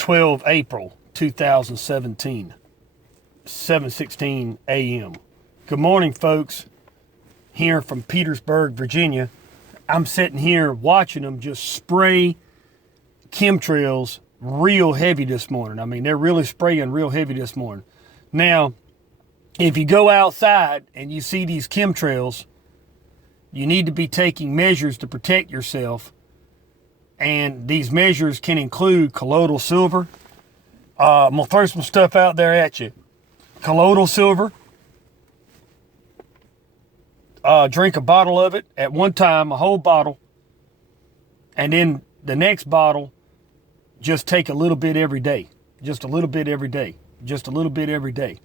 12 April 2017, 7:16 a.m. Good morning, folks. Here from Petersburg, Virginia. I'm sitting here watching them just spray chemtrails real heavy this morning. I mean, they're really spraying real heavy this morning. Now, if you go outside and you see these chemtrails, you need to be taking measures to protect yourself. And these measures can include colloidal silver. I'm going to throw some stuff out there at you. Colloidal silver. Drink a bottle of it at one time, a whole bottle. And then the next bottle, just take a little bit every day. Just a little bit every day. Just a little bit every day.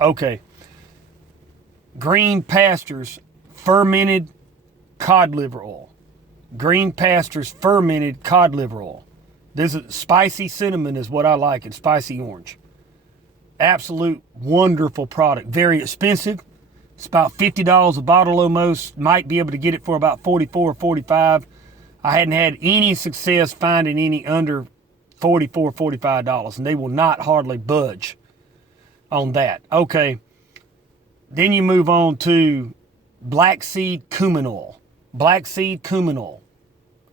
Okay. Green Pastures fermented cod liver oil. Green Pastures fermented cod liver oil. This is spicy cinnamon is what I like, and spicy orange. Absolute wonderful product. Very expensive. It's about $50 a bottle almost. Might be able to get it for about $44 or $45. I hadn't had any success finding any under $44, $45, and they will not hardly budge on that. Okay. Then you move on to black seed cumin oil. Black seed cumin oil.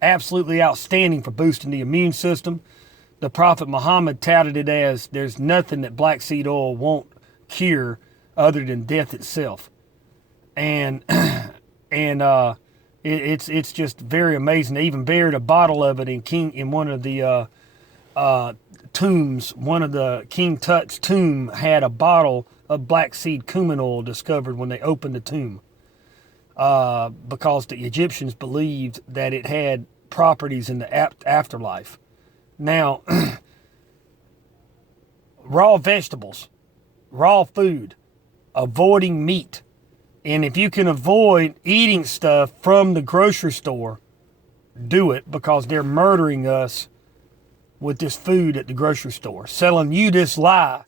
Absolutely outstanding for boosting the immune system. The Prophet Muhammad touted it as there's nothing that black seed oil won't cure other than death itself. And it's just very amazing. They even buried a bottle of it in one of the tombs. One of the King Tut's tomb had a bottle of black seed cumin oil discovered when they opened the tomb. Because the Egyptians believed that it had properties in the afterlife. Now, raw vegetables, raw food, avoiding meat. And if you can avoid eating stuff from the grocery store, do it, because they're murdering us with this food at the grocery store, selling you this lie.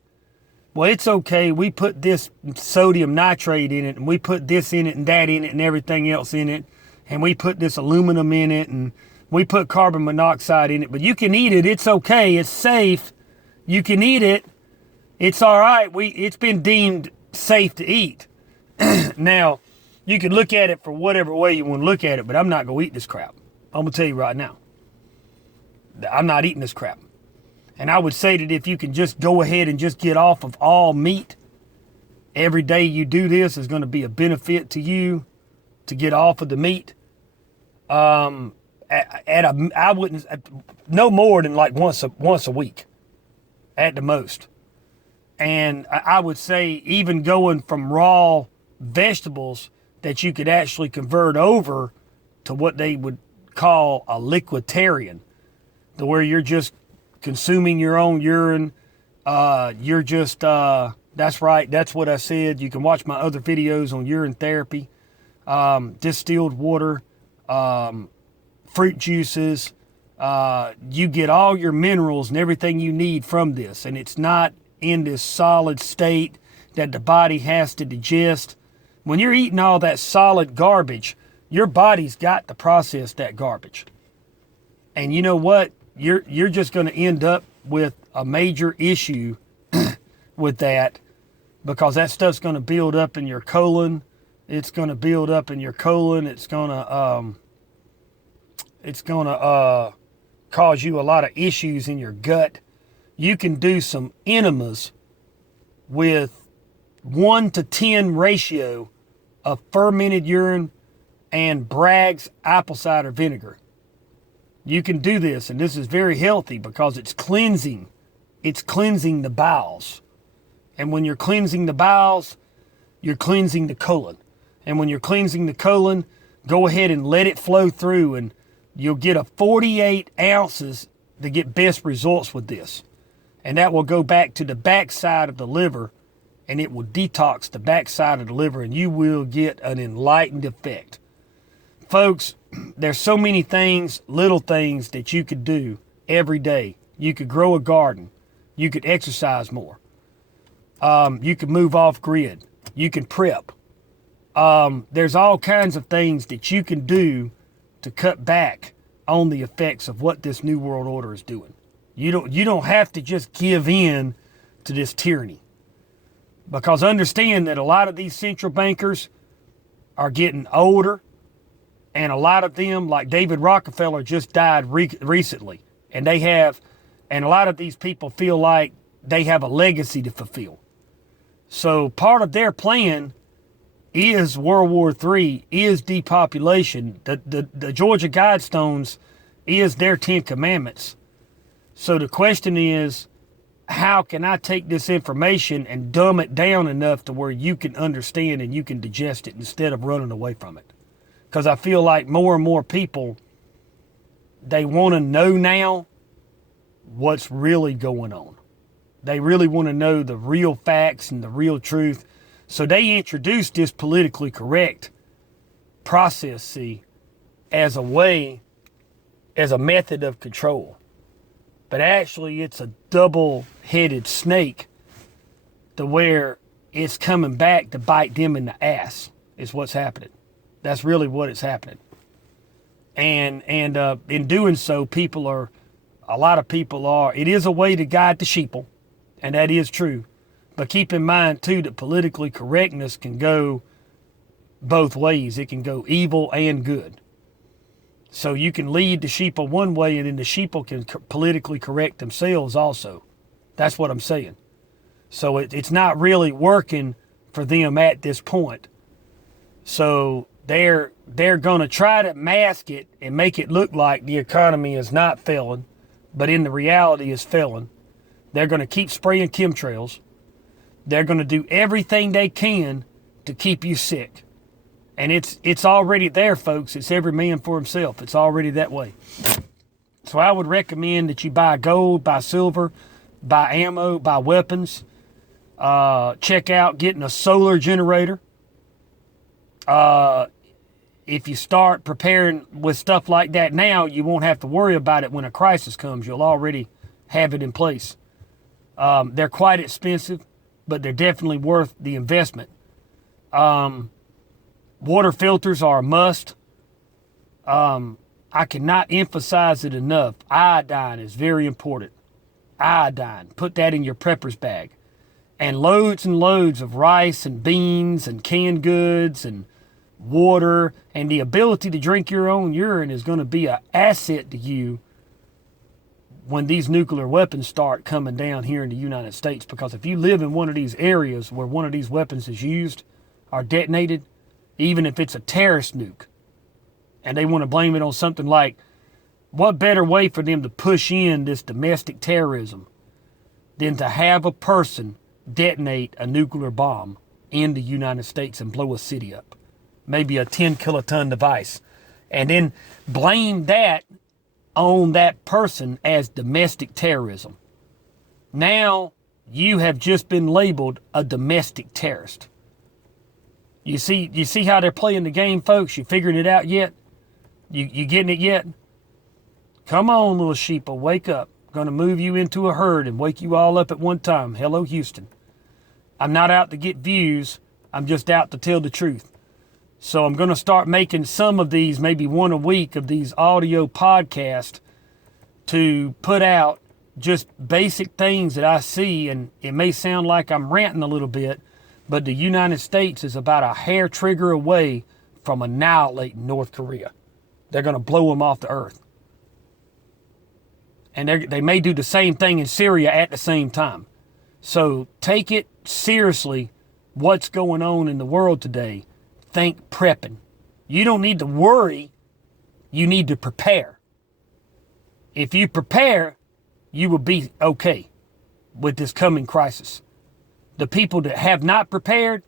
Well, it's okay. We put this sodium nitrate in it, and we put this in it, and that in it, and everything else in it. And we put this aluminum in it, and we put carbon monoxide in it. But you can eat it. It's okay. It's safe. You can eat it. It's all right. It's been deemed safe to eat. Now, you can look at it for whatever way you want to look at it, but I'm not going to eat this crap. I'm going to tell you right now. I'm not eating this crap. And I would say that if you can just go ahead and just get off of all meat, every day you do this is going to be a benefit to you to get off of the meat. I wouldn't, no more than like once a week at the most. And I would say even going from raw vegetables that you could actually convert over to what they would call a liquiditarian, to where you're just consuming your own urine. You're just, that's right. That's what I said. You can watch my other videos on urine therapy, distilled water, fruit juices. You get all your minerals and everything you need from this. And it's not in this solid state that the body has to digest. When you're eating all that solid garbage, your body's got to process that garbage. And you know what? You're just going to end up with a major issue with that, because that stuff's going to build up in your colon. It's going to build up in your colon. It's going to cause you a lot of issues in your gut. You can do some enemas with 1-to-10 ratio of fermented urine and Bragg's apple cider vinegar. You can do this, and this is very healthy because it's cleansing. It's cleansing the bowels. And when you're cleansing the bowels, you're cleansing the colon. And when you're cleansing the colon, go ahead and let it flow through, and you'll get a 48 ounces to get best results with this. And that will go back to the backside of the liver, and it will detox the backside of the liver, and you will get an enlightened effect. Folks, there's so many things, little things that you could do every day. You could grow a garden. You could exercise more. You could move off grid. You can prep. There's all kinds of things that you can do to cut back on the effects of what this new world order is doing. You don't have to just give in to this tyranny. Because understand that a lot of these central bankers are getting older, and a lot of them, like David Rockefeller, just died recently. And a lot of these people feel like they have a legacy to fulfill. So part of their plan is World War III, is depopulation. The Georgia Guidestones is their 10 Commandments. So the question is, how can I take this information and dumb it down enough to where you can understand and you can digest it instead of running away from it? Because I feel like more and more people, they want to know now what's really going on. They really want to know the real facts and the real truth. So they introduced this politically correct process, see, as a method of control. But actually it's a double-headed snake to where it's coming back to bite them in the ass is what's happening. That's really what is happening. And in doing so, it is a way to guide the sheeple, and that is true. But keep in mind, too, that politically correctness can go both ways. It can go evil and good. So you can lead the sheeple one way, and then the sheeple can politically correct themselves also. That's what I'm saying. So it's not really working for them at this point. So they're going to try to mask it and make it look like the economy is not failing, but in the reality is failing. They're going to keep spraying chemtrails. They're going to do everything they can to keep you sick. And it's already there, folks. It's every man for himself. It's already that way. So I would recommend that you buy gold, buy silver, buy ammo, buy weapons. Check out getting a solar generator. If you start preparing with stuff like that now, you won't have to worry about it when a crisis comes. You'll already have it in place. They're quite expensive, but they're definitely worth the investment. Water filters are a must. I cannot emphasize it enough. Iodine is very important. Iodine. Put that in your prepper's bag. And loads of rice and beans and canned goods and water, and the ability to drink your own urine is going to be an asset to you when these nuclear weapons start coming down here in the United States. Because if you live in one of these areas where one of these weapons is used or detonated, even if it's a terrorist nuke, and they want to blame it on something like, what better way for them to push in this domestic terrorism than to have a person detonate a nuclear bomb in the United States and blow a city up? Maybe a 10 kiloton device. And then blame that on that person as domestic terrorism. Now you have just been labeled a domestic terrorist. You see how they're playing the game, folks? You figuring it out yet? You getting it yet? Come on, little sheeple, wake up. I'm going to move you into a herd and wake you all up at one time. Hello, Houston. I'm not out to get views. I'm just out to tell the truth. So I'm going to start making some of these, maybe one a week, of these audio podcasts to put out just basic things that I see. And it may sound like I'm ranting a little bit, but the United States is about a hair trigger away from annihilating North Korea. They're going to blow them off the earth. And they may do the same thing in Syria at the same time. So take it seriously, what's going on in the world today. Think prepping. You don't need to worry. You need to prepare. If you prepare, you will be okay with this coming crisis. The people that have not prepared,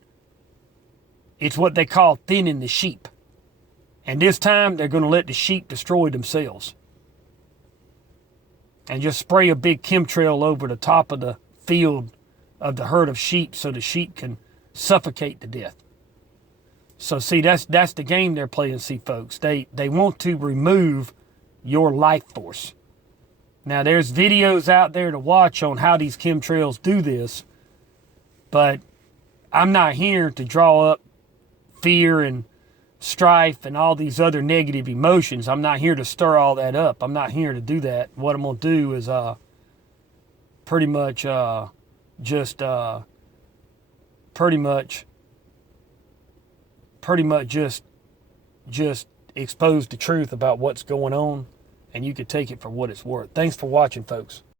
it's what they call thinning the sheep. And this time, they're going to let the sheep destroy themselves. And just spray a big chemtrail over the top of the field of the herd of sheep so the sheep can suffocate to death. So see, that's the game they're playing, see, folks. They want to remove your life force. Now, there's videos out there to watch on how these chemtrails do this, but I'm not here to draw up fear and strife and all these other negative emotions. I'm not here to stir all that up. I'm not here to do that. What I'm going to do is pretty much just expose the truth about what's going on, and you could take it for what it's worth. Thanks for watching, folks.